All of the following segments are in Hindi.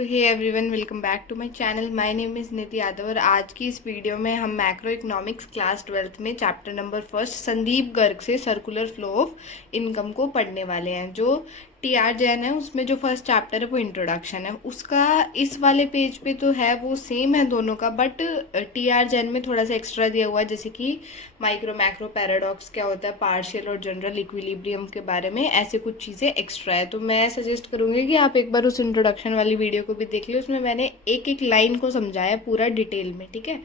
So hey everyone, welcome back to my channel. My name is Nidhi Yadav और आज की इस वीडियो में हम मैक्रो इकोनॉमिक्स क्लास 12th में chapter number first Sandeep Garg से सर्कुलर फ्लो ऑफ इनकम को पढ़ने वाले हैं। जो टी आर जैन है उसमें जो फर्स्ट चैप्टर है वो इंट्रोडक्शन है, उसका इस वाले पेज पे तो है वो सेम है दोनों का, बट टी आर जैन में थोड़ा सा एक्स्ट्रा दिया हुआ है, जैसे कि माइक्रो मैक्रो पैराडॉक्स क्या होता है, पार्शियल और जनरल इक्विलिब्रियम के बारे में ऐसे कुछ चीज़ें एक्स्ट्रा है। तो मैं सजेस्ट करूँगी कि आप एक बार उस इंट्रोडक्शन वाली वीडियो को भी देख लो, उसमें मैंने एक एक लाइन को समझाया पूरा डिटेल में। ठीक है,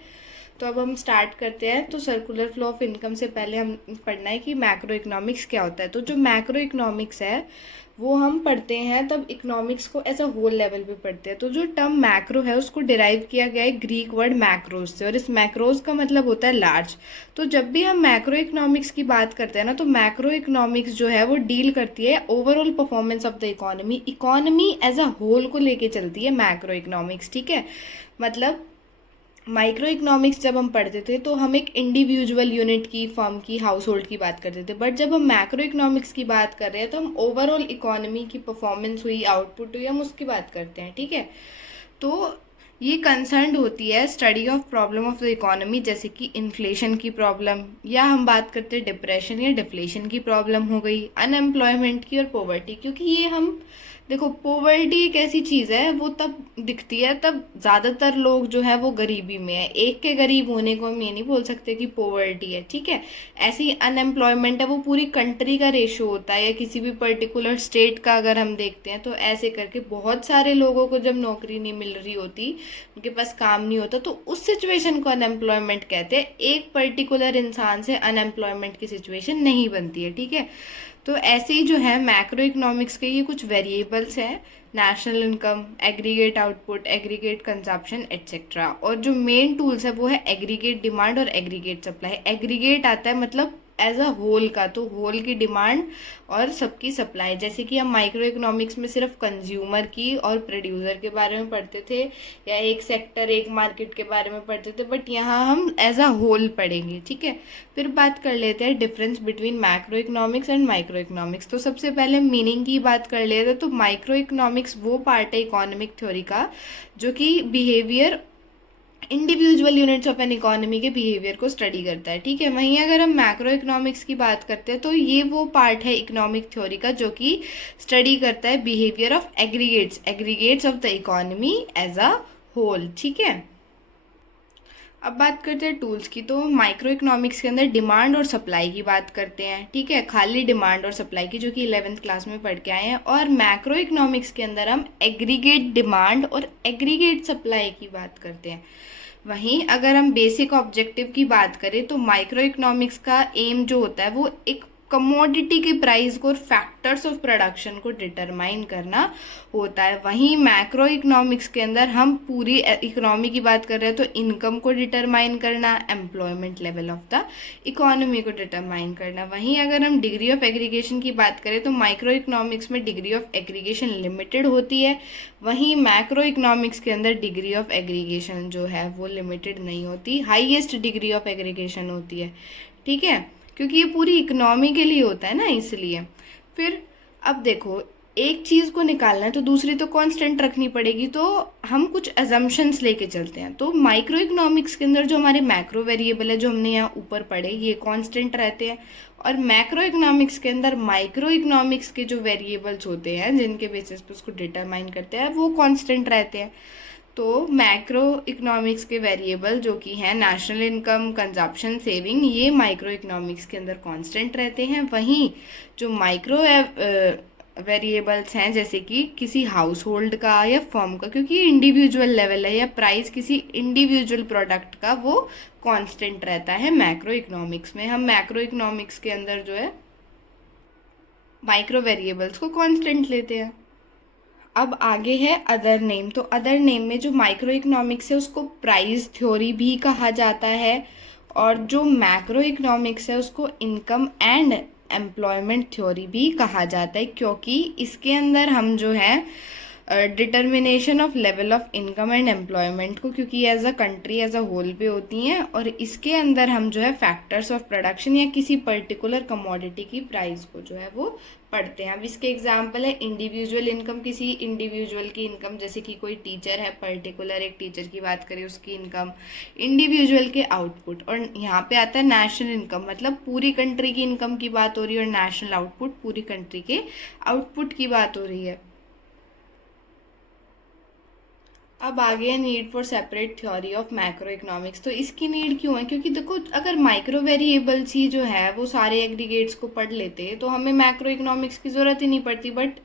तो अब हम स्टार्ट करते हैं। तो सर्कुलर फ्लो ऑफ इनकम से पहले हम पढ़ना है कि मैक्रो इकोनॉमिक्स क्या होता है। तो जो मैक्रो इकोनॉमिक्स है वो हम पढ़ते हैं तब इकोनॉमिक्स को एज अ होल लेवल पे पढ़ते हैं। तो जो टर्म मैक्रो है उसको डिराइव किया गया है ग्रीक वर्ड मैक्रोज से, और इस मैक्रोज का मतलब होता है लार्ज। तो जब भी हम मैक्रो इकोनॉमिक्स की बात करते हैं ना, तो मैक्रो इकोनॉमिक्स जो है वो डील करती है overall performance of the economy, economy as a whole को लेके चलती है मैक्रो इकोनॉमिक्स। ठीक है, मतलब माइक्रो इकोनॉमिक्स जब हम पढ़ते थे तो हम एक इंडिविजुअल यूनिट की, फर्म की, हाउस होल्ड की बात करते थे, बट जब हम मैक्रो इकोनॉमिक्स की बात कर रहे हैं तो हम ओवरऑल इकोनॉमी की परफॉर्मेंस हुई, आउटपुट हुई, हम उसकी बात करते हैं। ठीक है, तो ये कंसर्न होती है study of problem of the economy, जैसे कि इन्फ्लेशन की प्रॉब्लम, या हम बात करते हैं डिप्रेशन या डिफ्लेशन की प्रॉब्लम हो गई, अनएम्प्लॉयमेंट की और पॉवर्टी। क्योंकि ये हम देखो, पॉवर्टी एक ऐसी चीज़ है वो तब दिखती है तब ज़्यादातर लोग जो है वो गरीबी में है। एक के गरीब होने को हम ये नहीं बोल सकते कि पॉवर्टी है। ठीक है, ऐसी अनएम्प्लॉयमेंट है वो पूरी कंट्री का रेशो होता है, या किसी भी पर्टिकुलर स्टेट का अगर हम देखते हैं तो ऐसे करके बहुत सारे लोगों को जब नौकरी नहीं मिल रही होती, उनके पास काम नहीं होता, तो उस सिचुएशन को अनएम्प्लॉयमेंट कहते हैं। एक पर्टिकुलर इंसान से अनएम्प्लॉयमेंट की सिचुएशन नहीं बनती है। ठीक है, तो ऐसे ही जो है मैक्रो इकोनॉमिक्स के ये कुछ वेरिएबल्स हैं, national income, aggregate output, aggregate consumption etcetera. और जो मेन टूल्स है वो है एग्रीगेट डिमांड और एग्रीगेट सप्लाई। एग्रीगेट आता है मतलब एज अ होल का, तो होल की डिमांड और सबकी सप्लाई। जैसे कि हम माइक्रो इकोनॉमिक्स में सिर्फ कंज्यूमर की और प्रोड्यूसर के बारे में पढ़ते थे, या एक सेक्टर एक मार्केट के बारे में पढ़ते थे, बट यहाँ हम एज अ होल पढ़ेंगे। ठीक है, फिर बात कर लेते हैं difference between macro economics and micro economics. तो सबसे पहले मीनिंग की बात कर लेते हैं। तो माइक्रो इकोनॉमिक्स वो पार्ट है इकोनॉमिक थ्योरी का जो कि behaviour, individual units of an economy के बिहेवियर को स्टडी करता है। ठीक है, वहीं अगर हम मैक्रो इकोनॉमिक्स की बात करते हैं तो ये वो पार्ट है इकोनॉमिक थ्योरी का जो कि स्टडी करता है behaviour of aggregates of the economy as a whole. ठीक है, अब बात करते हैं टूल्स की। तो माइक्रो इकोनॉमिक्स के अंदर डिमांड और सप्लाई की बात करते हैं। ठीक है, खाली डिमांड और सप्लाई की, जो कि 11th क्लास में पढ़ के आए हैं। और मैक्रो इकोनॉमिक्स के अंदर हम एग्रीगेट डिमांड और एग्रीगेट सप्लाई की बात करते हैं। वहीं अगर हम बेसिक ऑब्जेक्टिव की बात करें तो माइक्रो इकोनॉमिक्स का एम जो होता है वो एक कमोडिटी की प्राइस को और फैक्टर्स ऑफ प्रोडक्शन को डिटरमाइन करना होता है। वहीं मैक्रो इकोनॉमिक्स के अंदर हम पूरी इकोनॉमी की बात कर रहे हैं तो इनकम को डिटरमाइन करना, employment level of the economy को डिटरमाइन करना। वहीं अगर हम डिग्री ऑफ एग्रीगेशन की बात करें तो माइक्रो इकोनॉमिक्स में डिग्री ऑफ एग्रीगेशन लिमिटेड होती है, वहीं मैक्रो इकोनॉमिक्स के अंदर डिग्री ऑफ एग्रीगेशन जो है वो लिमिटेड नहीं होती, हाईएस्ट डिग्री ऑफ एग्रीगेशन होती है। ठीक है, क्योंकि ये पूरी इकोनॉमी के लिए होता है ना, इसलिए। फिर अब देखो, एक चीज़ को निकालना है तो दूसरी तो कांस्टेंट रखनी पड़ेगी, तो हम कुछ अजम्पशंस लेके चलते हैं। तो माइक्रो इकोनॉमिक्स के अंदर जो हमारे मैक्रो वेरिएबल है जो हमने यहाँ ऊपर पढ़े, ये कांस्टेंट रहते हैं, और मैक्रो इकोनॉमिक्स के अंदर माइक्रो इकोनॉमिक्स के जो वेरिएबल्स होते हैं जिनके बेसिस पे उसको डिटरमाइन करते हैं वो कांस्टेंट रहते हैं। तो मैक्रो इकोनॉमिक्स के वेरिएबल जो कि हैं नेशनल इनकम, कंजप्शन, सेविंग, ये माइक्रो इकोनॉमिक्स के अंदर कांस्टेंट रहते हैं। वहीं जो माइक्रो वेरिएबल्स हैं जैसे कि किसी हाउस होल्ड का या फर्म का, क्योंकि इंडिविजुअल लेवल है, या प्राइस किसी इंडिविजुअल प्रोडक्ट का, वो कांस्टेंट रहता है मैक्रो इकोनॉमिक्स में। हम मैक्रो इकोनॉमिक्स के अंदर जो है माइक्रो वेरिएबल्स को कांस्टेंट लेते हैं। अब आगे है अदर नेम। तो अदर नेम में जो माइक्रो इकोनॉमिक्स है उसको प्राइस थ्योरी भी कहा जाता है, और जो मैक्रो इकोनॉमिक्स है उसको इनकम एंड एम्प्लॉयमेंट थ्योरी भी कहा जाता है, क्योंकि इसके अंदर हम जो है determination of level of income and employment को, क्योंकि as a country as a whole पे होती हैं, और इसके अंदर हम जो है फैक्टर्स ऑफ प्रोडक्शन या किसी पर्टिकुलर कमोडिटी की प्राइस को जो है वो पढ़ते हैं। अब इसके एग्जांपल है इंडिविजुअल इनकम, किसी इंडिविजुअल की इनकम, जैसे कि कोई टीचर है, पर्टिकुलर एक टीचर की बात करें उसकी इनकम, इंडिविजुअल के आउटपुट, और यहाँ पे आता है नेशनल इनकम, मतलब पूरी कंट्री की इनकम की बात हो रही है, और नेशनल आउटपुट पूरी कंट्री के आउटपुट की बात हो रही है। अब आ गया need for separate theory of macro economics. तो इसकी नीड क्यों है? क्योंकि देखो, अगर माइक्रो वेरिएबल्स ही जो है वो सारे एग्रीगेट्स को पढ़ लेते तो हमें मैक्रो इकोनॉमिक्स की ज़रूरत ही नहीं पड़ती। बट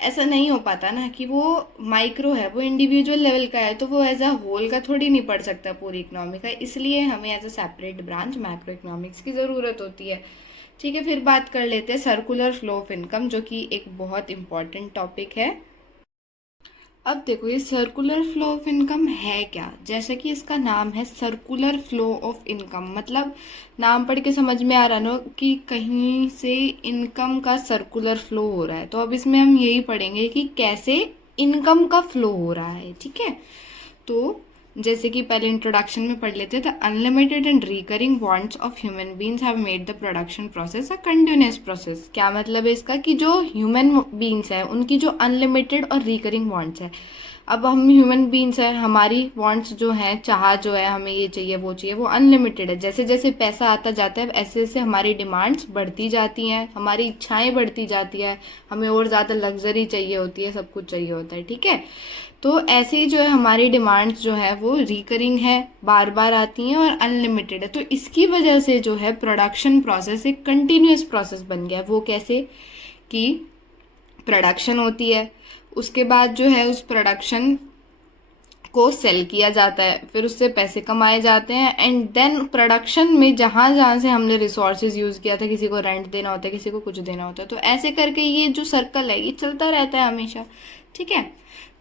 ऐसा नहीं हो पाता ना, कि वो माइक्रो है, वो इंडिविजुअल लेवल का है, तो वो एज अ होल का थोड़ी नहीं पढ़ सकता पूरी इकोनॉमी का, इसलिए हमें as a separate branch macroeconomics की ज़रूरत होती है। ठीक है, फिर बात कर लेते हैं सर्कुलर फ्लो ऑफ इनकम, जो कि एक बहुत इंपॉर्टेंट टॉपिक है। अब देखो, ये सर्कुलर फ्लो ऑफ इनकम है क्या? जैसे कि इसका नाम है सर्कुलर फ्लो ऑफ इनकम, मतलब नाम पढ़ के समझ में आ रहा ना कि कहीं से इनकम का सर्कुलर फ्लो हो रहा है। तो अब इसमें हम यही पढ़ेंगे कि कैसे इनकम का फ्लो हो रहा है। ठीक है, तो जैसे कि पहले इंट्रोडक्शन में पढ़ लेते थे, unlimited and recurring wants of human beings have made the production process a continuous process. क्या मतलब है इसका? कि जो ह्यूमन बींग्स हैं उनकी जो अनलिमिटेड और रिकरिंग वांट्स है, अब हम ह्यूमन बींग्स हैं, हमारी वांट्स जो हैं, चाह जो है, हमें ये चाहिए वो चाहिए, वो अनलिमिटेड है। जैसे जैसे पैसा आता जाता है ऐसे ऐसे हमारी डिमांड्स बढ़ती जाती हैं, हमारी इच्छाएं बढ़ती जाती है, हमें और ज़्यादा लग्जरी चाहिए होती है, सब कुछ चाहिए होता है। ठीक है, तो ऐसे ही जो है हमारी डिमांड्स जो है वो रिकरिंग है, बार बार आती हैं और अनलिमिटेड है। तो इसकी वजह से जो है प्रोडक्शन प्रोसेस एक कंटिन्यूस प्रोसेस बन गया। वो कैसे? कि प्रोडक्शन होती है, उसके बाद जो है उस प्रोडक्शन को सेल किया जाता है, फिर उससे पैसे कमाए जाते हैं, एंड देन प्रोडक्शन में जहाँ जहाँ से हमने रिसोर्सेज यूज़ किया था, किसी को रेंट देना होता है, किसी को कुछ देना होता है, तो ऐसे करके ये जो सर्कल है ये चलता रहता है हमेशा। ठीक है,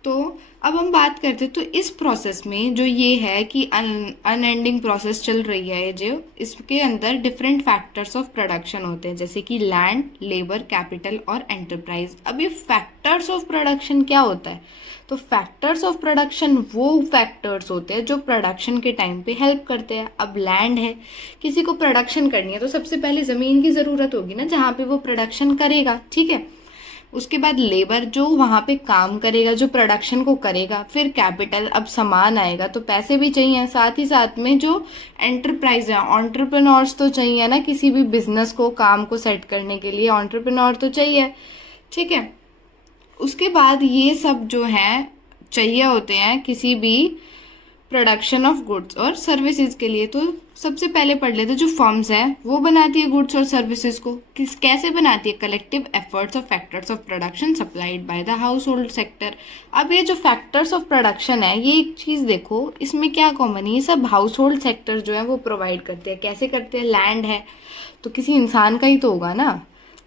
तो अब हम बात करते हैं, तो इस प्रोसेस में जो ये है कि अनएंडिंग प्रोसेस चल रही है, जो इसके अंदर डिफरेंट फैक्टर्स ऑफ प्रोडक्शन होते हैं, जैसे कि लैंड, लेबर, कैपिटल और एंटरप्राइज। अब ये फैक्टर्स ऑफ प्रोडक्शन क्या होता है? तो फैक्टर्स ऑफ प्रोडक्शन वो फैक्टर्स होते हैं जो प्रोडक्शन के टाइम पे हेल्प करते हैं। अब लैंड है, किसी को प्रोडक्शन करनी है तो सबसे पहले ज़मीन की ज़रूरत होगी ना, जहाँ पे वो प्रोडक्शन करेगा। ठीक है, उसके बाद लेबर जो वहाँ पे काम करेगा, जो प्रोडक्शन को करेगा। फिर कैपिटल, अब सामान आएगा तो पैसे भी चाहिए, साथ ही साथ में जो एंटरप्राइज है, एंटरप्रेन्योर्स तो चाहिए ना, किसी भी बिजनेस को, काम को सेट करने के लिए एंटरप्रेन्योर तो चाहिए। ठीक है, उसके बाद ये सब जो है चाहिए होते हैं किसी भी प्रोडक्शन ऑफ गुड्स और सर्विसेज के लिए। तो सबसे पहले पढ़ लेते हैं, जो फर्म्स है वो बनाती है गुड्स और सर्विसेज को, कैसे बनाती है? Collective efforts of factors of production supplied by the house hold sector. अब ये जो फैक्टर्स ऑफ प्रोडक्शन है, ये एक चीज़ देखो, इसमें क्या कॉमन है? ये सब हाउस होल्ड सेक्टर जो है वो प्रोवाइड करते हैं। कैसे करते हैं? लैंड है तो किसी इंसान का ही तो होगा ना,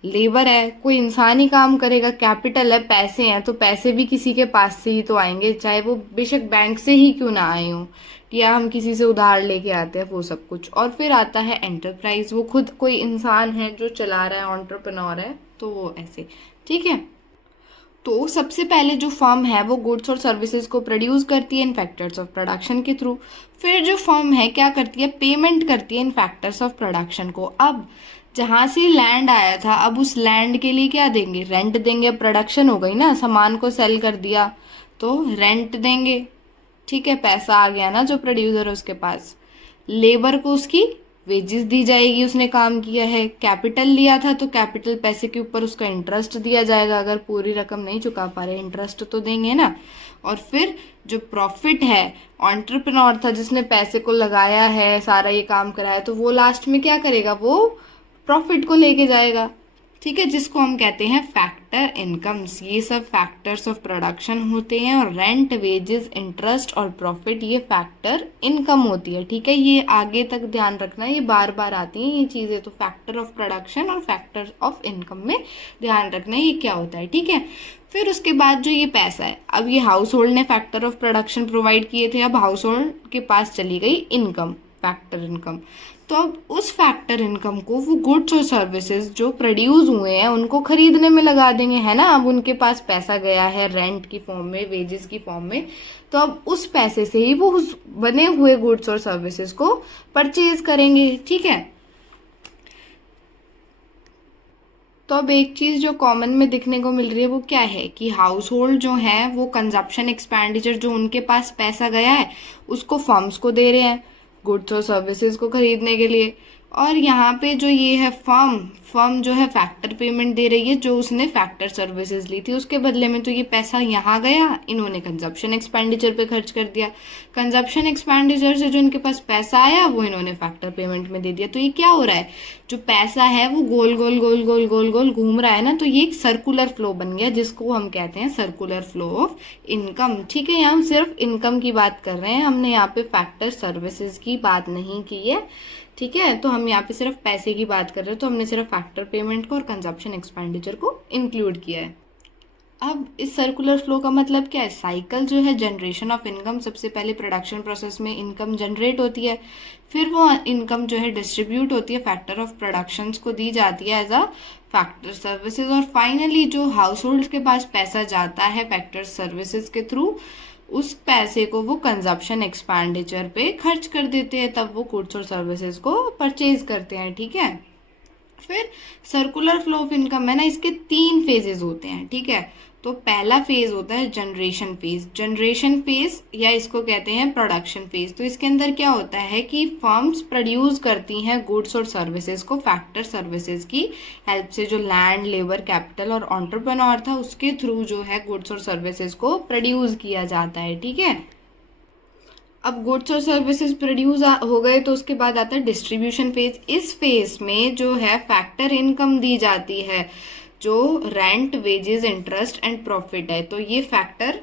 लेबर है कोई इंसान ही काम करेगा, कैपिटल है पैसे हैं तो पैसे भी किसी के पास से ही तो आएंगे, चाहे वो बेशक बैंक से ही क्यों ना आए हों, या हम किसी से उधार लेके आते हैं, वो सब कुछ। और फिर आता है एंटरप्राइज, वो खुद कोई इंसान है जो चला रहा है, एंटरप्रेन्योर है, तो वो ऐसे। ठीक है, तो सबसे पहले जो फर्म है वो गुड्स और सर्विसेज को प्रोड्यूस करती है इन फैक्टर्स ऑफ प्रोडक्शन के थ्रू। फिर जो फर्म है क्या करती है? पेमेंट करती है इन फैक्टर्स ऑफ प्रोडक्शन को। अब जहाँ से लैंड आया था, अब उस लैंड के लिए क्या देंगे? रेंट देंगे। प्रोडक्शन हो गई ना, सामान को सेल कर दिया तो रेंट देंगे। ठीक है, पैसा आ गया ना जो प्रोड्यूसर है उसके पास। लेबर को उसकी वेजेस दी जाएगी, उसने काम किया है। कैपिटल लिया था तो कैपिटल पैसे के ऊपर उसका इंटरेस्ट दिया जाएगा, अगर पूरी रकम नहीं चुका पा रहे इंटरेस्ट तो देंगे ना। और फिर जो प्रॉफिट है, एंटरप्रेन्योर था जिसने पैसे को लगाया है, सारा ये काम कराया, तो वो लास्ट में क्या करेगा? वो प्रॉफिट को लेके जाएगा। ठीक है, जिसको हम कहते हैं फैक्टर इनकम्स। ये सब फैक्टर्स ऑफ प्रोडक्शन होते हैं, और रेंट, वेजेस, इंटरेस्ट और प्रॉफिट ये फैक्टर इनकम होती है। ठीक है, ये आगे तक ध्यान रखना, ये बार बार आती हैं ये चीज़ें, तो फैक्टर ऑफ प्रोडक्शन और फैक्टर ऑफ इनकम में ध्यान रखना ये क्या होता है। ठीक है, फिर उसके बाद जो ये पैसा है, अब ये हाउस होल्ड ने फैक्टर ऑफ प्रोडक्शन प्रोवाइड किए थे, अब हाउस होल्ड के पास चली गई इनकम। Factor income. तो अब उस फैक्टर इनकम को वो गुड्स और सर्विसेज जो प्रोड्यूस हुए हैं उनको खरीदने में लगा देंगे, है ना। अब उनके पास पैसा गया है रेंट की फॉर्म में, वेजेस की फॉर्म में, तो अब उस पैसे से ही वो उस बने हुए गुड्स और सर्विसेज को परचेज करेंगे, ठीक है। तो अब एक चीज़ जो कॉमन में दिखने को मिल रही है वो क्या है कि हाउस होल्ड जो है वो कंजप्शन एक्सपेंडिचर जो उनके पास पैसा गया है उसको फर्म्स को दे रहे हैं गुड्स और सर्विसेज को खरीदने के लिए। और यहाँ पे जो ये है फर्म जो है फैक्टर पेमेंट दे रही है जो उसने फैक्टर सर्विसेज ली थी उसके बदले में। तो ये पैसा यहाँ गया, इन्होंने कंजप्शन एक्सपेंडिचर पे खर्च कर दिया, कंजप्शन एक्सपेंडिचर से जो इनके पास पैसा आया वो इन्होंने फैक्टर पेमेंट में दे दिया। तो ये क्या हो रहा है, जो पैसा है वो गोल गोल गोल गोल गोल गोल घूम रहा है ना। तो ये एक सर्कुलर फ्लो बन गया जिसको हम कहते हैं सर्कुलर फ्लो ऑफ इनकम, ठीक है। यहाँ हम सिर्फ इनकम की बात कर रहे हैं, हमने यहाँ पे फैक्टर सर्विसेज की बात नहीं की है, ठीक है। तो हम यहाँ पे सिर्फ पैसे की बात कर रहे हैं, तो हमने सिर्फ फैक्टर पेमेंट को और कंजप्शन एक्सपेंडिचर को इंक्लूड किया है। अब इस सर्कुलर फ्लो का मतलब क्या है, साइकिल जो है जनरेशन ऑफ इनकम, सबसे पहले प्रोडक्शन प्रोसेस में इनकम जनरेट होती है, फिर वो इनकम जो है डिस्ट्रीब्यूट होती है, फैक्टर ऑफ प्रोडक्शंस को दी जाती है एज अ फैक्टर सर्विसेज, और फाइनली जो हाउस होल्ड के पास पैसा जाता है फैक्टर सर्विसेज के थ्रू, उस पैसे को वो कंजप्शन एक्सपेंडिचर पे खर्च कर देते हैं, तब वो गुड्स और सर्विसेज को परचेज करते हैं, ठीक है। फिर सर्कुलर फ्लो ऑफ इनकम है ना, इसके 3 फेजेस होते हैं, ठीक है। तो पहला फेज होता है जनरेशन फेज या इसको कहते हैं प्रोडक्शन फेज। तो इसके अंदर क्या होता है कि फर्म्स प्रोड्यूस करती हैं गुड्स और सर्विसेज को फैक्टर सर्विसेज की हेल्प से, जो लैंड, लेबर, कैपिटल और एंटरप्रेन्योर था उसके थ्रू जो है गुड्स और सर्विसेज को प्रोड्यूस किया जाता है, ठीक है। अब गुड्स और सर्विसेज प्रोड्यूस हो गए तो उसके बाद आता है डिस्ट्रीब्यूशन फेज। इस फेज में जो है फैक्टर इनकम दी जाती है, जो rent, wages, interest and profit है। तो ये फैक्टर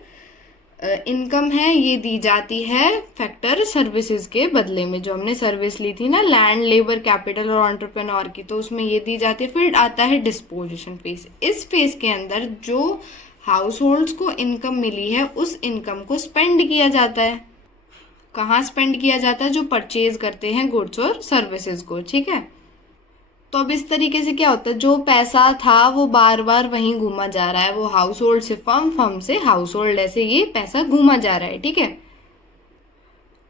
इनकम है, ये दी जाती है फैक्टर सर्विसेज के बदले में। जो हमने सर्विस ली थी ना लैंड, लेबर, कैपिटल और एंटरप्रेन्योर की, तो उसमें ये दी जाती है। फिर आता है डिस्पोजिशन फेज। इस फेज के अंदर जो हाउस होल्ड्स को इनकम मिली है उस इनकम को स्पेंड किया जाता है। कहाँ स्पेंड किया जाता है, जो परचेज करते हैं गुड्स और सर्विसेज को, ठीक है। तो अब इस तरीके से क्या होता है, जो पैसा था वो बार बार वहीं घूमा जा रहा है, वो हाउस होल्ड से फर्म, फर्म से हाउस होल्ड, ऐसे ये पैसा घूमा जा रहा है, ठीक है।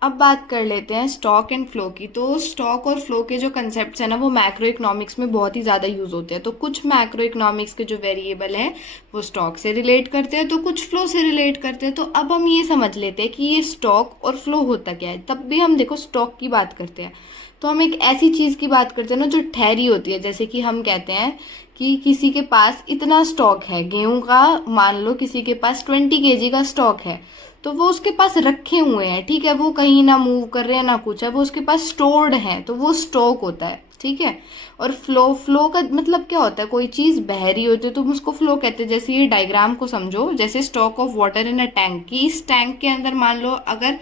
अब बात कर लेते हैं स्टॉक एंड फ्लो की। तो स्टॉक और फ्लो के जो कंसेप्ट्स हैं ना वो मैक्रो इकोनॉमिक्स में बहुत ही ज़्यादा यूज़ होते हैं। तो कुछ मैक्रो इकोनॉमिक्स के जो वेरिएबल है वो स्टॉक से रिलेट करते हैं, तो कुछ फ्लो से रिलेट करते हैं। तो अब हम ये समझ लेते हैं कि ये स्टॉक और फ्लो होता क्या है। तब भी हम देखो स्टॉक की बात करते हैं तो हम एक ऐसी चीज़ की बात करते हैं ना जो ठहरी होती है। जैसे कि हम कहते हैं कि किसी के पास इतना स्टॉक है गेहूं का, मान लो किसी के पास 20 kg का स्टॉक है, तो वो उसके पास रखे हुए हैं, ठीक है, वो कहीं ना मूव कर रहे हैं ना कुछ है, वो उसके पास स्टोर्ड है, तो वो स्टॉक होता है, ठीक है। और फ्लो का मतलब क्या होता है, कोई चीज़ बह रही होती है तो हम उसको फ्लो कहते हैं। जैसे ये डायग्राम को समझो, जैसे stock of water in a tank की, इस टैंक के अंदर मान लो अगर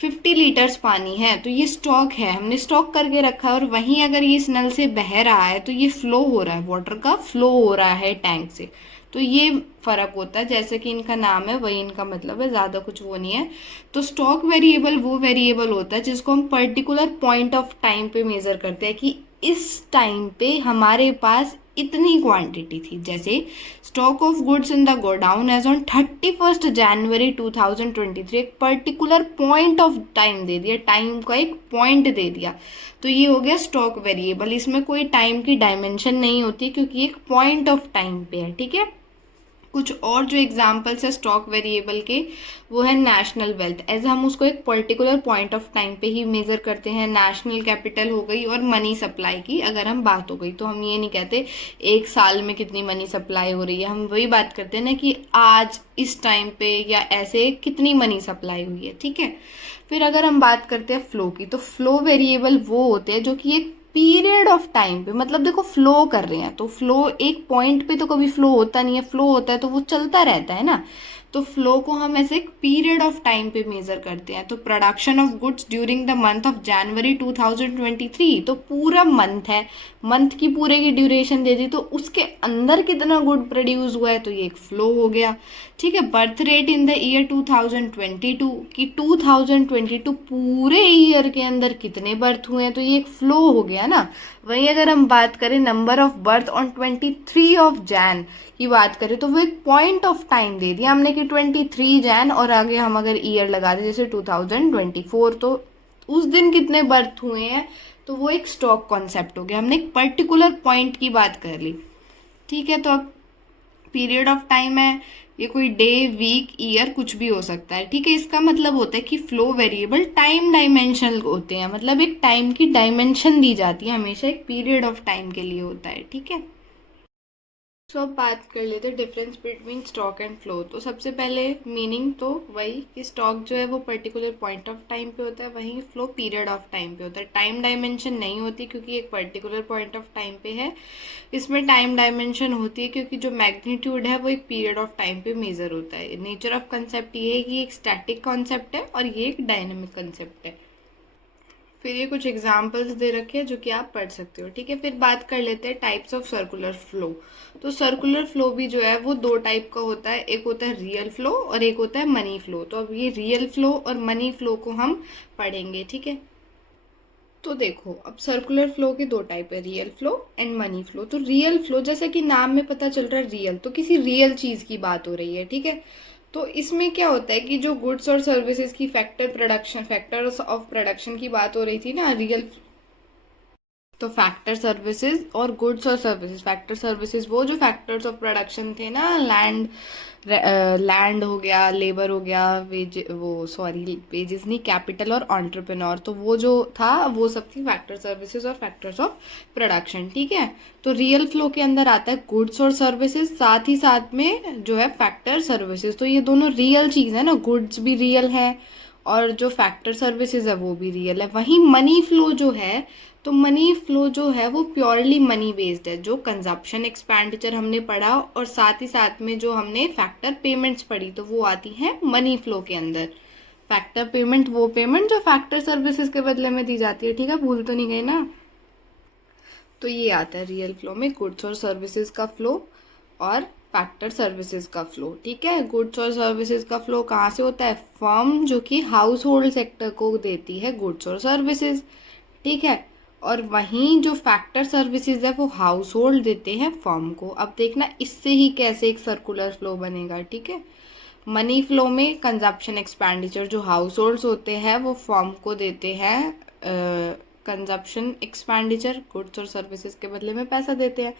50 लीटर्स पानी है तो ये स्टॉक है, हमने स्टॉक करके रखा है। और वहीं अगर ये इस नल से बह रहा है तो ये फ्लो हो रहा है, वाटर का फ्लो हो रहा है टैंक से। तो ये फर्क होता है, जैसे कि इनका नाम है वही इनका मतलब है, ज़्यादा कुछ वो नहीं है। तो स्टॉक वेरिएबल वो वेरिएबल होता है जिसको हम पर्टिकुलर पॉइंट ऑफ टाइम पे मेज़र करते हैं कि इस टाइम पे हमारे पास इतनी क्वांटिटी थी। जैसे stock of goods in the godown as on 31 January 2023, एक पर्टिकुलर पॉइंट ऑफ टाइम दे दिया, टाइम का एक पॉइंट दे दिया, तो ये हो गया स्टॉक वेरिएबल। इसमें कोई टाइम की डायमेंशन नहीं होती क्योंकि एक पॉइंट ऑफ टाइम पे है, ठीक है। कुछ और जो एग्जाम्पल्स है स्टॉक वेरिएबल के वो है नेशनल वेल्थ, एज हम उसको एक पर्टिकुलर पॉइंट ऑफ टाइम पे ही मेजर करते हैं। नेशनल कैपिटल हो गई, और मनी सप्लाई की अगर हम बात हो गई तो हम ये नहीं कहते एक साल में कितनी मनी सप्लाई हो रही है, हम वही बात करते हैं ना कि आज इस टाइम पे या ऐसे कितनी मनी सप्लाई हुई है, ठीक है। फिर अगर हम बात करते हैं फ्लो की, तो फ्लो वेरिएबल वो होते हैं जो कि एक पीरियड ऑफ टाइम पे, मतलब देखो फ्लो कर रहे हैं तो फ्लो एक पॉइंट पे तो कभी फ्लो होता नहीं है, फ्लो होता है तो वो चलता रहता है ना। तो फ्लो को हम ऐसे एक पीरियड ऑफ टाइम पे मेजर करते हैं। तो production of goods during the month of January 2023, तो पूरा मंथ है, मंथ की पूरे की ड्यूरेशन दे दी, तो उसके अंदर कितना गुड प्रोड्यूस हुआ है, तो ये एक फ्लो हो गया। ठीक है, birth rate in the year 2022, कि 2022 पूरे ईयर के अंदर कितने बर्थ हुए हैं, तो ये एक फ्लो हो गया ना। वहीं अगर हम बात करें number of birth on 23 of Jain की बात करें, तो वो एक पॉइंट ऑफ टाइम दे दिया हमने कि 23 जैन, और आगे हम अगर ईयर लगा दें जैसे 2024, तो उस दिन कितने बर्थ हुए हैं, तो वो एक स्टॉक कॉन्सेप्ट हो गया। हमने एक पर्टिकुलर पॉइंट की बात कर ली। ठीक है, तो अब पीरियड ऑफ टाइम है, ये कोई डे, वीक, ईयर कुछ भी हो सकता है। ठीक है, इसका मतलब होता है कि फ्लो वेरिएबल टाइम डायमेंशन होते हैं, मतलब एक टाइम की डायमेंशन दी जाती है, हमेशा एक पीरियड ऑफ टाइम के लिए होता है। ठीक है, तो अब बात कर लेते हैं difference between stock and flow. तो सबसे पहले मीनिंग तो वही कि स्टॉक जो है वो पर्टिकुलर पॉइंट ऑफ टाइम पे होता है, वहीं फ्लो पीरियड ऑफ टाइम पे होता है। टाइम डायमेंशन नहीं होती क्योंकि एक पर्टिकुलर पॉइंट ऑफ टाइम पे है। इसमें टाइम डायमेंशन होती है क्योंकि जो मैग्नीट्यूड है वो एक पीरियड ऑफ टाइम पे मेजर होता है। नेचर ऑफ कंसेप्ट ये है कि एक स्टैटिक कॉन्सेप्ट है और ये एक डायनेमिक कंसेप्ट है। फिर ये कुछ एग्जाम्पल्स दे रखे हैं जो कि आप पढ़ सकते हो। ठीक है, फिर बात कर लेते हैं टाइप्स ऑफ सर्कुलर फ्लो। तो सर्कुलर फ्लो भी जो है वो दो टाइप का होता है, एक होता है रियल फ्लो और एक होता है मनी फ्लो। तो अब ये रियल फ्लो और मनी फ्लो को हम पढ़ेंगे। ठीक है, तो देखो अब सर्कुलर फ्लो के दो टाइप है, real flow and money flow. तो रियल फ्लो जैसा कि नाम में पता चल रहा है रियल, तो किसी रियल चीज़ की बात हो रही है। ठीक है, तो इसमें क्या होता है कि जो गुड्स और सर्विसेज की फैक्टर्स ऑफ प्रोडक्शन की बात हो रही थी ना रियल, तो फैक्टर सर्विसेज और गुड्स और सर्विसेज, फैक्टर सर्विसेज वो जो फैक्टर्स ऑफ प्रोडक्शन थे ना, लैंड हो गया, लेबर हो गया, वेजेस नहीं, कैपिटल और एंटरप्रेन्योर, तो वो जो था वो सब थी फैक्टर सर्विसेज और फैक्टर्स ऑफ प्रोडक्शन। ठीक है, तो रियल फ्लो के अंदर आता है गुड्स और सर्विसेज, साथ ही साथ में जो है फैक्टर सर्विसेज। तो ये दोनों रियल चीज़ है ना, गुड्स भी रियल है और जो फैक्टर सर्विसेज है वो भी रियल है। वहीं मनी फ्लो जो है, तो मनी फ्लो जो है वो प्योरली मनी बेस्ड है। जो कंजप्शन एक्सपेंडिचर हमने पढ़ा और साथ ही साथ में जो हमने फैक्टर पेमेंट्स पढ़ी, तो वो आती हैं मनी फ्लो के अंदर। फैक्टर पेमेंट वो पेमेंट जो फैक्टर सर्विसेज के बदले में दी जाती है। ठीक है, भूल तो नहीं गए ना। तो ये आता है रियल फ्लो में गुड्स और सर्विसेज का फ्लो और फैक्टर सर्विसेज का फ्लो। ठीक है, गुड्स और सर्विसेज का फ्लो कहाँ से होता है, फर्म जो कि हाउस होल्ड सेक्टर को देती है गुड्स और सर्विसेज। ठीक है, और वहीं जो फैक्टर सर्विसेज है वो हाउस होल्ड देते हैं फर्म को। अब देखना इससे ही कैसे एक सर्कुलर फ्लो बनेगा। ठीक है, मनी फ्लो में कंजप्शन एक्सपेंडिचर जो हाउस होल्ड्स होते हैं वो फर्म को देते हैं कंजप्शन एक्सपेंडिचर, गुड्स और सर्विसेज के बदले में पैसा देते हैं।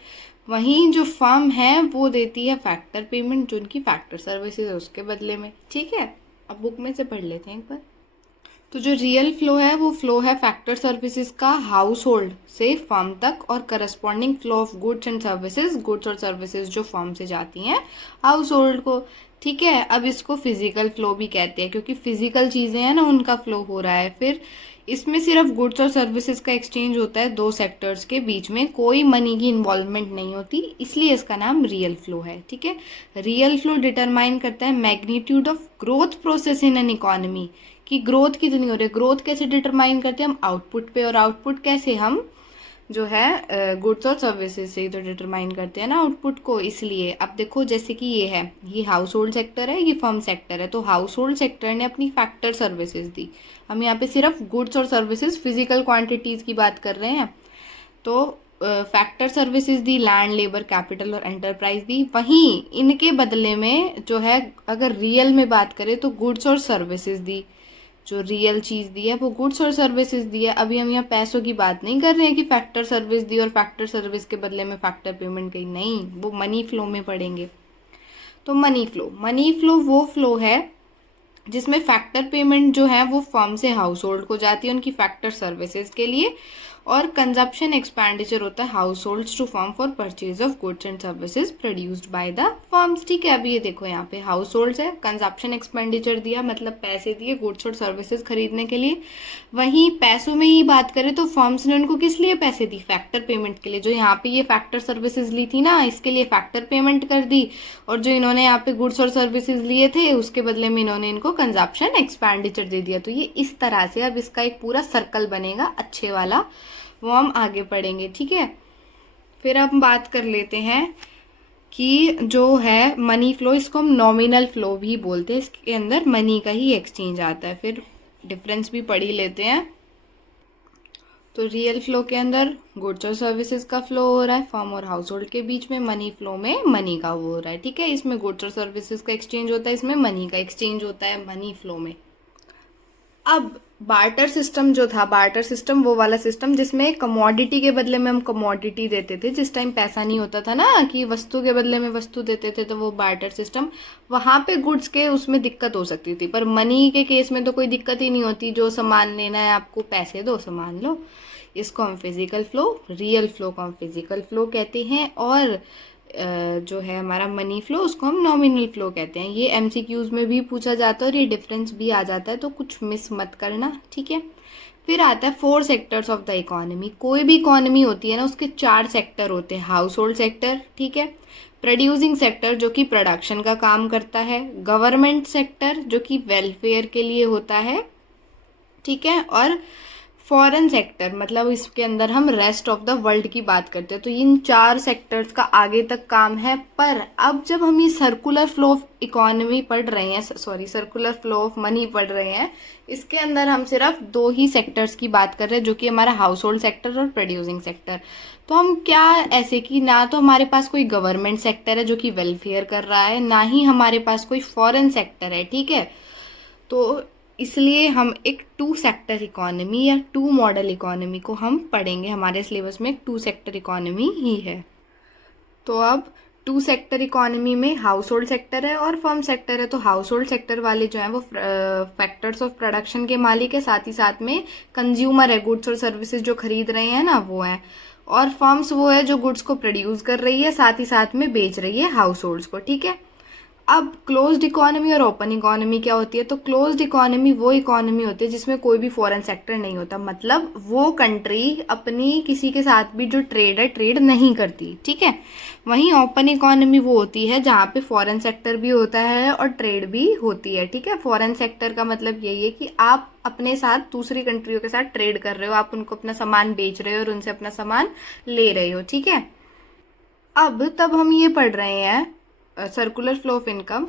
वहीं जो फर्म है वो देती है फैक्टर पेमेंट जो उनकी फैक्टर सर्विसेज है उसके बदले में। ठीक है, अब बुक में से पढ़ लेते हैं एक बार। तो जो रियल फ्लो है वो फ्लो है फैक्टर सर्विसेज का हाउस होल्ड से फर्म तक, और corresponding flow of goods and services, goods और सर्विसेज जो फर्म से जाती हैं हाउस होल्ड को। ठीक है, अब इसको फिजिकल फ्लो भी कहते हैं क्योंकि फिजिकल चीज़ें हैं ना उनका फ्लो हो रहा है। फिर इसमें सिर्फ गुड्स और सर्विसेज का एक्सचेंज होता है दो सेक्टर्स के बीच में, कोई मनी की इन्वॉल्वमेंट नहीं होती, इसलिए इसका नाम रियल फ्लो है। ठीक है, रियल फ्लो डिटरमाइन करता है magnitude of growth process in an economy, कि ग्रोथ कितनी हो रही है। ग्रोथ कैसे डिटरमाइन करते हैं हम, आउटपुट पे, और आउटपुट कैसे हम जो है गुड्स और सर्विसेज से ही तो डिटरमाइन करते हैं ना आउटपुट को। इसलिए अब देखो जैसे कि ये है, ये हाउस होल्ड सेक्टर है, ये फर्म सेक्टर है, तो हाउस होल्ड सेक्टर ने अपनी फैक्टर सर्विसेज दी। हम यहाँ पे सिर्फ गुड्स और सर्विसेज फिजिकल क्वांटिटीज़ की बात कर रहे हैं, तो फैक्टर सर्विसेज दी, लैंड, लेबर, कैपिटल और एंटरप्राइज दी। वहीं इनके बदले में जो है अगर रियल में बात करें तो गुड्स और सर्विसेज दी, जो रियल चीज़ दी है वो गुड्स और सर्विसेज दी है। अभी हम यहाँ पैसों की बात नहीं कर रहे हैं कि फैक्टर सर्विस दी और फैक्टर सर्विस के बदले में फैक्टर पेमेंट गई, नहीं, वो मनी फ्लो में पढ़ेंगे। तो मनी फ्लो वो फ्लो है जिसमें फैक्टर पेमेंट जो है वो फर्म से हाउस होल्ड को जाती है उनकी फैक्टर सर्विसेज के लिए, और कंजप्शन एक्सपेंडिचर होता है households to firm for purchase of goods and services produced by the firms. ठीक है, अब ये देखो यहाँ पे हाउस होल्ड्स है, कंजप्शन एक्सपेंडिचर दिया मतलब पैसे दिए गुड्स और सर्विसेज खरीदने के लिए। वहीं पैसों में ही बात करें तो फर्म्स ने उनको किस लिए पैसे दी, फैक्टर पेमेंट के लिए। जो यहाँ पे ये फैक्टर सर्विसेज ली थी ना, इसके लिए फैक्टर पेमेंट कर दी, और जो इन्होंने यहाँ पे गुड्स और सर्विसेज लिए थे उसके बदले में इन्होंने इनको कंजप्शन एक्सपेंडिचर दे दिया। तो ये इस तरह से अब इसका एक पूरा सर्कल बनेगा अच्छे वाला, वो हम आगे पढ़ेंगे। ठीक है, फिर हम बात कर लेते हैं कि जो है मनी फ्लो, इसको हम नॉमिनल फ्लो भी बोलते हैं, इसके अंदर मनी का ही एक्सचेंज आता है। फिर डिफरेंस भी पढ़ ही लेते हैं। तो रियल फ्लो के अंदर गुड्स और सर्विसेज का फ्लो हो रहा है फर्म और हाउस होल्ड के बीच में, मनी फ्लो में मनी का वो हो रहा है। ठीक है, इसमें गुड्स और सर्विसेज का एक्सचेंज होता है, इसमें मनी का एक्सचेंज होता है मनी फ्लो में। अब बार्टर सिस्टम जो था, बार्टर सिस्टम वो वाला सिस्टम जिसमें कमोडिटी के बदले में हम कमोडिटी देते थे, जिस टाइम पैसा नहीं होता था ना, कि वस्तु के बदले में वस्तु देते थे, तो वो बार्टर सिस्टम, वहां पे गुड्स के उसमें दिक्कत हो सकती थी, पर मनी के केस में तो कोई दिक्कत ही नहीं होती। जो सामान लेना है आपको, पैसे दो सामान लो। इसको हम फिजिकल फ्लो, रियल फ्लो को हम फिजिकल फ्लो कहते हैं, और जो है हमारा मनी फ्लो उसको हम नॉमिनल फ्लो कहते हैं। ये एमसीक्यूज में भी पूछा जाता है और ये डिफरेंस भी आ जाता है, तो कुछ मिस मत करना। ठीक है, फिर आता है 4 सेक्टर्स ऑफ द इकोनॉमी। कोई भी इकोनॉमी होती है ना, उसके 4 सेक्टर होते हैं। हाउस होल्ड सेक्टर, ठीक है, प्रोड्यूसिंग सेक्टर जो कि प्रोडक्शन का काम करता है, गवर्नमेंट सेक्टर जो कि वेलफेयर के लिए होता है, ठीक है, और फॉरेन सेक्टर मतलब इसके अंदर हम रेस्ट ऑफ द वर्ल्ड की बात करते हैं। तो इन 4 सेक्टर्स का आगे तक काम है। पर अब जब हम ये सर्कुलर फ्लो ऑफ इकोनॉमी पढ़ रहे हैं, sorry circular flow of money पढ़ रहे हैं, इसके अंदर हम सिर्फ 2 ही सेक्टर्स की बात कर रहे हैं, जो कि हमारा हाउस होल्ड सेक्टर और प्रोड्यूसिंग सेक्टर। तो हम क्या ऐसे कि ना तो हमारे पास कोई गवर्नमेंट सेक्टर है जो कि वेलफेयर कर रहा है, ना ही हमारे पास कोई फॉरेन सेक्टर है। ठीक है, तो इसलिए हम एक 2 सेक्टर इकोनॉमी या 2 मॉडल इकोनॉमी को हम पढ़ेंगे। हमारे सिलेबस में एक 2 सेक्टर इकोनॉमी ही है। तो अब 2 सेक्टर इकोनॉमी में हाउस होल्ड सेक्टर है और फर्म सेक्टर है। तो हाउस होल्ड सेक्टर वाले जो हैं वो फैक्टर्स ऑफ प्रोडक्शन के मालिक है, साथ ही साथ में कंज्यूमर है, गुड्स और सर्विसेज जो खरीद रहे हैं ना वो है, और फर्म्स वो है जो गुड्स को प्रोड्यूस कर रही है, साथ ही साथ में बेच रही है हाउस होल्ड्स को। ठीक है, अब क्लोज्ड इकोनॉमी और ओपन इकोनॉमी क्या होती है? तो क्लोज्ड इकोनॉमी वो इकोनॉमी होती है जिसमें कोई भी फॉरेन सेक्टर नहीं होता, मतलब वो कंट्री अपनी किसी के साथ भी जो ट्रेड है ट्रेड नहीं करती। ठीक है, वहीं ओपन इकोनॉमी वो होती है जहाँ पे फॉरेन सेक्टर भी होता है और ट्रेड भी होती है। ठीक है, फॉरेन सेक्टर का मतलब यही है कि आप अपने साथ दूसरी कंट्रियों के साथ ट्रेड कर रहे हो, आप उनको अपना सामान बेच रहे हो और उनसे अपना सामान ले रहे हो। ठीक है, अब तब हम ये पढ़ रहे हैं circular flow of income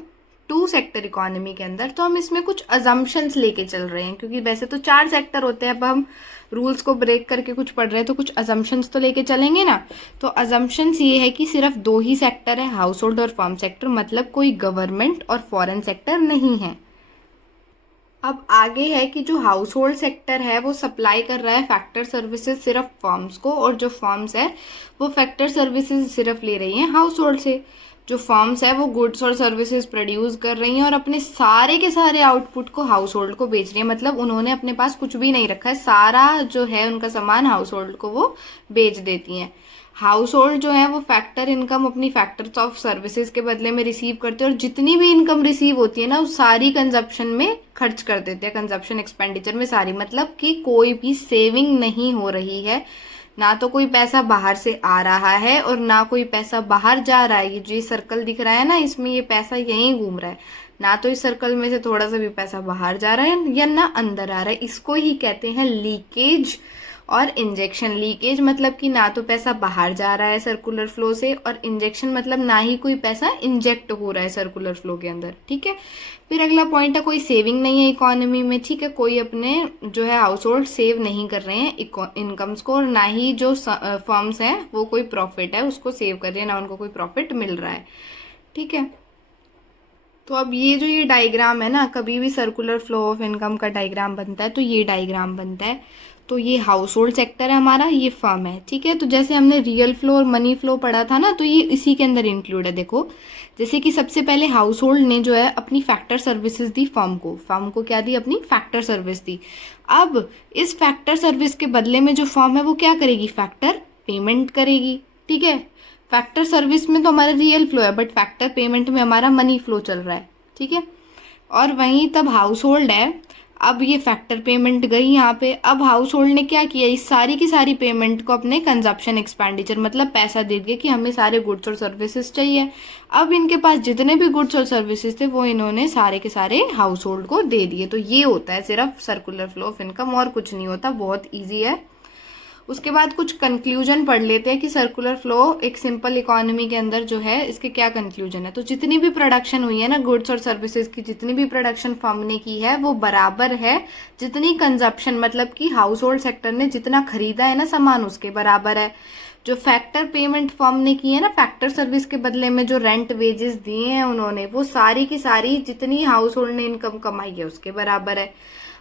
2 sector economy के अंदर, तो हम इसमें कुछ अजम्पशंस लेके चल रहे हैं, क्योंकि वैसे तो 4 सेक्टर होते हैं, अब हम रूल्स को ब्रेक करके कुछ पढ़ रहे हैं तो कुछ अजम्पशंस तो लेके चलेंगे ना। तो अजम्पशंस ये है कि सिर्फ 2 ही सेक्टर है, हाउस होल्ड और फर्म सेक्टर, मतलब कोई गवर्नमेंट और फॉरेन सेक्टर नहीं है। अब आगे है कि जो हाउस होल्ड सेक्टर है वो सप्लाई कर रहा है फैक्टर सर्विसेज सिर्फ फर्म्स को, और जो फर्म्स है वो फैक्टर सर्विसेज सिर्फ ले रही हैं हाउस होल्ड से। जो फर्म्स है वो गुड्स और सर्विसेज प्रोड्यूस कर रही हैं और अपने सारे के सारे आउटपुट को हाउस होल्ड को बेच रही हैं, मतलब उन्होंने अपने पास कुछ भी नहीं रखा है, सारा जो है उनका सामान हाउस होल्ड को वो बेच देती हैं। हाउस होल्ड जो है वो फैक्टर इनकम अपनी फैक्टर्स ऑफ सर्विसेज के बदले में रिसीव करते हैं, और जितनी भी इनकम रिसीव होती है ना वो सारी कंजप्शन में खर्च कर देते हैं, कंजप्शन एक्सपेंडिचर में सारी, मतलब कि कोई भी सेविंग नहीं हो रही है, ना तो कोई पैसा बाहर से आ रहा है और ना कोई पैसा बाहर जा रहा है। ये जो सर्कल दिख रहा है ना, इसमें ये पैसा यहीं घूम रहा है, ना तो इस सर्कल में से थोड़ा सा भी पैसा बाहर जा रहा है या ना अंदर आ रहा है। इसको ही कहते हैं लीकेज और इंजेक्शन। लीकेज मतलब कि ना तो पैसा बाहर जा रहा है सर्कुलर फ्लो से, और इंजेक्शन मतलब ना ही कोई पैसा इंजेक्ट हो रहा है सर्कुलर फ्लो के अंदर। ठीक है, फिर अगला पॉइंट है कोई सेविंग नहीं है इकोनॉमी में। ठीक है, कोई अपने जो है हाउस होल्ड सेव नहीं कर रहे हैं इनकम्स को, और ना ही जो फर्म्स हैं वो कोई प्रॉफिट है उसको सेव कर रहे हैं, ना उनको कोई प्रॉफिट मिल रहा है। ठीक है, तो अब ये जो ये डायग्राम है ना, कभी भी सर्कुलर फ्लो ऑफ इनकम का डायग्राम बनता है तो ये डायग्राम बनता है। तो ये हाउस होल्ड सेक्टर है हमारा, ये फर्म है, ठीक है। तो जैसे हमने रियल फ्लो और मनी फ्लो पढ़ा था ना, तो ये इसी के अंदर इंक्लूड है। देखो जैसे कि सबसे पहले हाउस होल्ड ने जो है अपनी फैक्टर सर्विसेज दी फर्म को क्या दी, अपनी फैक्टर सर्विस दी। अब इस फैक्टर सर्विस के बदले में जो फर्म है वो क्या करेगी, फैक्टर पेमेंट करेगी, ठीक है। फैक्टर सर्विस में तो हमारा रियल फ्लो है, बट फैक्टर पेमेंट में हमारा मनी फ्लो चल रहा है, ठीक है। और वहीं तब हाउस होल्ड है, अब ये फैक्टर पेमेंट गई यहाँ पे। अब हाउस होल्ड ने क्या किया, इस सारी की सारी पेमेंट को अपने कंजप्शन एक्सपेंडिचर मतलब पैसा दे दिया कि हमें सारे गुड्स और सर्विसेज चाहिए। अब इनके पास जितने भी गुड्स और सर्विसेज थे वो इन्होंने सारे के सारे हाउस होल्ड को दे दिए। तो ये होता है सिर्फ सर्कुलर फ्लो ऑफ इनकम, और कुछ नहीं होता, बहुत ईजी है। उसके बाद कुछ कंक्लूजन पढ़ लेते हैं कि सर्कुलर फ्लो एक सिंपल इकोनॉमी के अंदर जो है इसके क्या कंक्लूजन है। तो जितनी भी प्रोडक्शन हुई है ना गुड्स और सर्विसेज की, जितनी भी प्रोडक्शन फर्म ने की है वो बराबर है जितनी कंजप्शन मतलब कि हाउस होल्ड सेक्टर ने जितना खरीदा है ना सामान उसके बराबर है। जो फैक्टर पेमेंट फर्म ने की है ना फैक्टर सर्विस के बदले में जो रेंट वेजेस दिए हैं उन्होंने, वो सारी की सारी जितनी हाउस होल्ड ने इनकम कमाई है उसके बराबर है।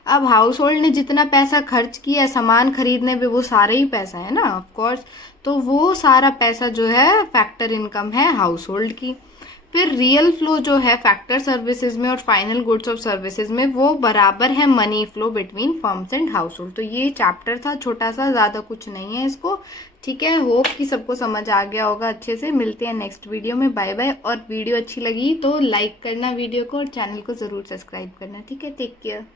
अब हाउस होल्ड ने जितना पैसा खर्च किया है सामान खरीदने पे वो सारा ही पैसा है ना ऑफ कोर्स, तो वो सारा पैसा जो है फैक्टर इनकम है हाउस होल्ड की। फिर रियल फ्लो जो है फैक्टर सर्विसेज में और फाइनल गुड्स ऑफ सर्विसेज में वो बराबर है money flow between firms and house hold. तो ये चैप्टर था छोटा सा, ज़्यादा कुछ नहीं है इसको, ठीक है। होप कि सबको समझ आ गया होगा अच्छे से। मिलते हैं नेक्स्ट वीडियो में, बाय बाय। और वीडियो अच्छी लगी तो लाइक करना वीडियो को और चैनल को ज़रूर सब्सक्राइब करना, ठीक है। Take care.